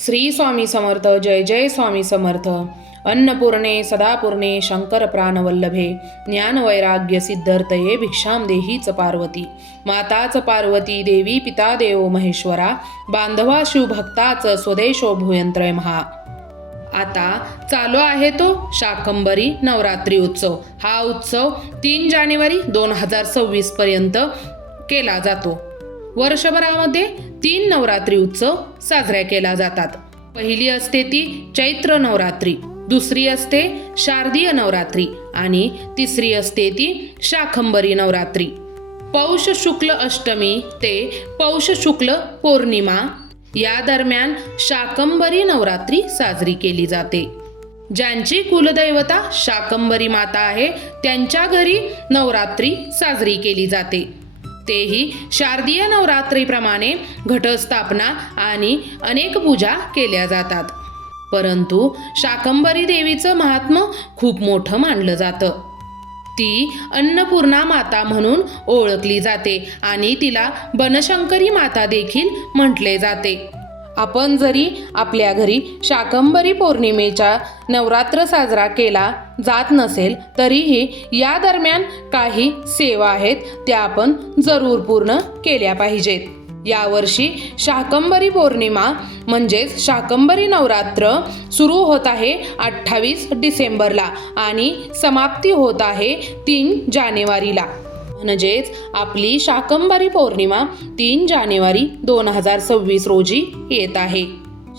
श्री स्वामी समर्थ. जय जय स्वामी समर्थ. अन्नपूर्णे सदापूर्णे शंकर प्राणवल्लभे ज्ञानवैराग्य सिद्धर्थये भिक्षां देहीच पार्वती. माताच पार्वती देवी पिता देव महेश्वरा बांधवा शिवभक्ताच स्वदेशो भूयंत्रय महा. आता चालू आहे तो शाकंभरी नवरात्री उत्सव. हा उत्सव 3 जानेवारी 2026 पर्यंत केला जातो. वर्षभरामध्ये 3 नवरात्री उत्सव साजऱ्या केला जातात. पहिली असते ती चैत्र नवरात्री, दुसरी असते शारदीय नवरात्री आणि तिसरी असते ती शाकंभरी नवरात्री. पौष शुक्ल अष्टमी ते पौष शुक्ल पौर्णिमा या दरम्यान शाकंभरी नवरात्री साजरी केली जाते. ज्यांची कुलदैवता शाकंभरी माता आहे त्यांच्या घरी नवरात्री साजरी केली जाते. तेही शारदीय नवरात्रीप्रमाणे घटस्थापना आणि अनेक पूजा केल्या जातात. परंतु शाकंभरी देवीचं महात्म्य खूप मोठं मानलं जातं. ती अन्नपूर्णा माता म्हणून ओळखली जाते आणि तिला बनशंकरी माता देखील म्हटले जाते. आपण जरी आपल्या घरी शाकंभरी पौर्णिमेचा नवरात्र साजरा केला जात नसेल तरीही या दरम्यान काही सेवा आहेत त्या आपण जरूर पूर्ण केल्या पाहिजेत. यावर्षी शाकंभरी पौर्णिमा म्हणजेच शाकंभरी नवरात्र सुरू होत आहे 28 डिसेंबरला आणि समाप्ती होत आहे 3 जानेवारीला. म्हणजेच आपली शाकंभरी पौर्णिमा 3 जानेवारी 2026 रोजी येत आहे.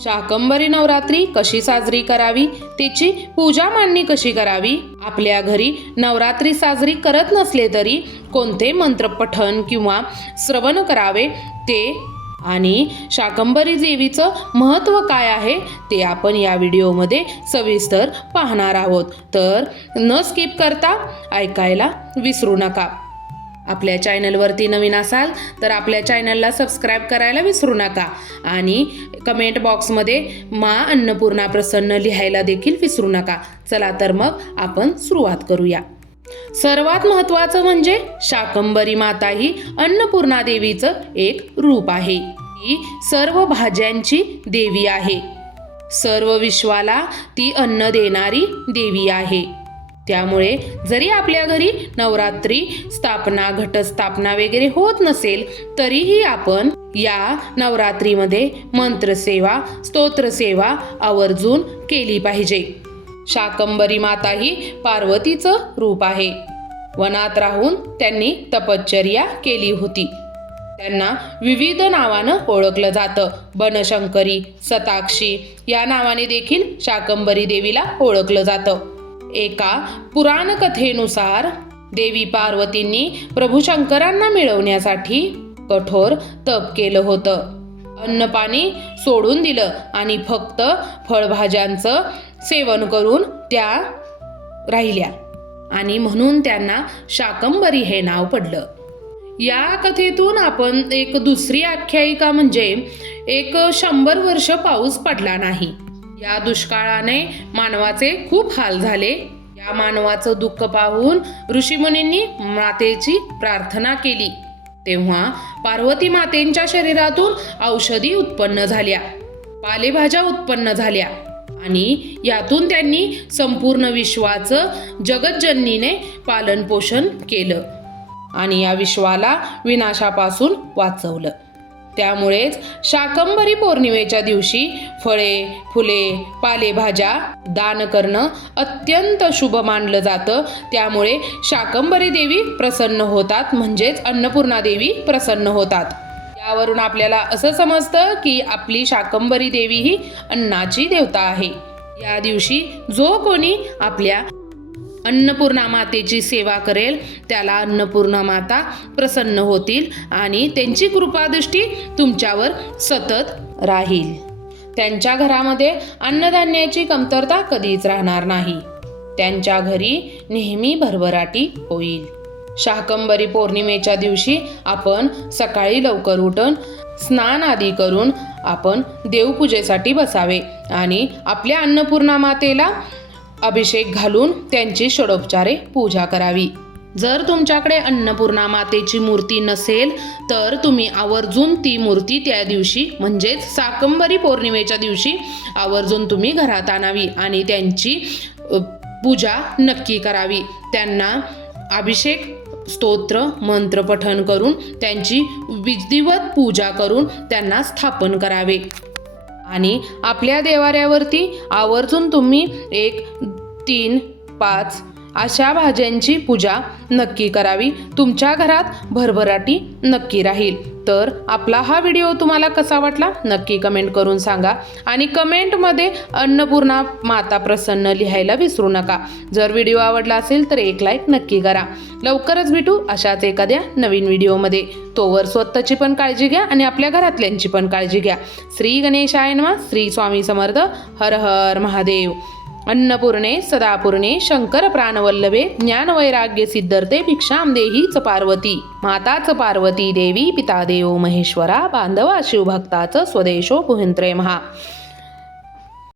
शाकंभरी नवरात्री कशी साजरी करावी, त्याची पूजा मांडणी कशी करावी, आपल्या घरी नवरात्री साजरी करत नसले तरी कोणते मंत्र पठण किंवा श्रवण करावे ते आणि शाकंभरी देवीचं महत्त्व काय आहे ते आपण या व्हिडिओमध्ये सविस्तर पाहणार आहोत. तर न स्किप करता ऐकायला विसरू नका. आपल्या चॅनलवरती नवीन असाल तर आपल्या चॅनलला सबस्क्राईब करायला विसरू नका आणि कमेंट बॉक्समध्ये मा अन्नपूर्णा प्रसन्न लिहायला देखील विसरू नका. चला तर मग आपण सुरुवात करूया. सर्वात महत्त्वाचं म्हणजे शाकंभरी माता ही अन्नपूर्णा देवीचं एक रूप आहे. ही सर्व भाज्यांची देवी आहे. सर्व विश्वाला ती अन्न देणारी देवी आहे. त्यामुळे जरी आपल्या घरी नवरात्री स्थापना घटस्थापना वगैरे होत नसेल तरीही आपण या नवरात्रीमध्ये मंत्रसेवा स्तोत्रसेवा आवर्जून केली पाहिजे. शाकंभरी माता ही पार्वतीचं रूप आहे. वनात राहून त्यांनी तपश्चर्या केली होती. त्यांना विविध नावानं ओळखलं जातं. बनशंकरी, सताक्षी या नावाने देखील शाकंभरी देवीला ओळखलं जातं. एका पुराण कथेनुसार देवी पार्वतींनी प्रभू शंकरांना मिळवण्यासाठी कठोर तप केलं होतं. अन्नपाणी सोडून दिलं आणि फक्त फळभाज्यांचं सेवन करून त्या राहिल्या आणि म्हणून त्यांना शाकंभरी हे नाव पडलं. या कथेतून आपण एक दुसरी आख्यायिका म्हणजे 100 वर्ष पाऊस पडला नाही. या दुष्काळाने मानवाचे खूप हाल झाले. या मानवाचं दुःख पाहून ऋषीमुनींनी मातेची प्रार्थना केली. तेव्हा पार्वती मातेच्या शरीरातून औषधी उत्पन्न झाल्या, पालेभाज्या उत्पन्न झाल्या आणि यातून त्यांनी संपूर्ण विश्वाचं जगज्जननीने पालन पोषण केलं आणि या विश्वाला विनाशापासून वाचवलं. त्यामुळेच शाकंभरी पौर्णिमेच्या दिवशी फळे फुले पालेभाज्या दान करणं अत्यंत शुभ मानलं जातं. त्यामुळे शाकंभरी देवी प्रसन्न होतात म्हणजेच अन्नपूर्णा देवी प्रसन्न होतात. यावरून आपल्याला असं समजतं की आपली शाकंभरी देवी ही अन्नाची देवता आहे. या दिवशी जो कोणी आपल्या अन्नपूर्णा मातेची सेवा करेल त्याला अन्नपूर्णा माता प्रसन्न होतील आणि त्यांची कृपादृष्टी तुमच्यावर सतत राहील. त्यांच्या घरामध्ये अन्नधान्याची कमतरता कधीच राहणार नाही. त्यांच्या घरी नेहमी भरभराटी होईल. शाकंभरी पौर्णिमेच्या दिवशी आपण सकाळी लवकर उठून स्नान आदी करून आपण देवपूजेसाठी बसावे आणि आपल्या अन्नपूर्णा मातेला अभिषेक घालून त्यांची षडोपचारे पूजा करावी. जर तुमच्याकडे अन्नपूर्णा मातेची मूर्ती नसेल तर तुम्ही आवर्जून ती मूर्ती त्या दिवशी म्हणजेच शाकंभरी पौर्णिमेच्या दिवशी आवर्जून तुम्ही घरात आणावी आणि त्यांची पूजा नक्की करावी. त्यांना अभिषेक स्तोत्र मंत्र पठण करून त्यांची विधिवत पूजा करून त्यांना स्थापन करावे. आणि आपल्या देवाऱ्यावरती आवर्जून तुम्ही 1, 3, 5 अशा भाज्यांची पूजा नक्की करावी. तुमच्या घरात भरभराटी नक्की राहील. तर आपला हा व्हिडिओ तुम्हाला कसा वाटला नक्की कमेंट करून सांगा आणि कमेंटमध्ये अन्नपूर्णा माता प्रसन्न लिहायला विसरू नका. जर व्हिडिओ आवडला असेल तर एक लाईक नक्की करा. लवकरच भेटू अशाच एखाद्या नवीन व्हिडिओमध्ये. तोवर स्वतःची पण काळजी घ्या आणि आपल्या घरातल्यांची पण काळजी घ्या. श्री गणेशाय नमः. श्री स्वामी समर्थ. हर हर महादेव. अन्नपूर्णे सदापूर्णे शंकर प्राणवल्लभे ज्ञानवैराग्य सिद्धर्थे भिक्षाम देहीच पार्वती. माताच पार्वती देवी पिता देवो महेश्वरा बांधवा शिवभक्ताच स्वदेशो पुहिंत्रे महा.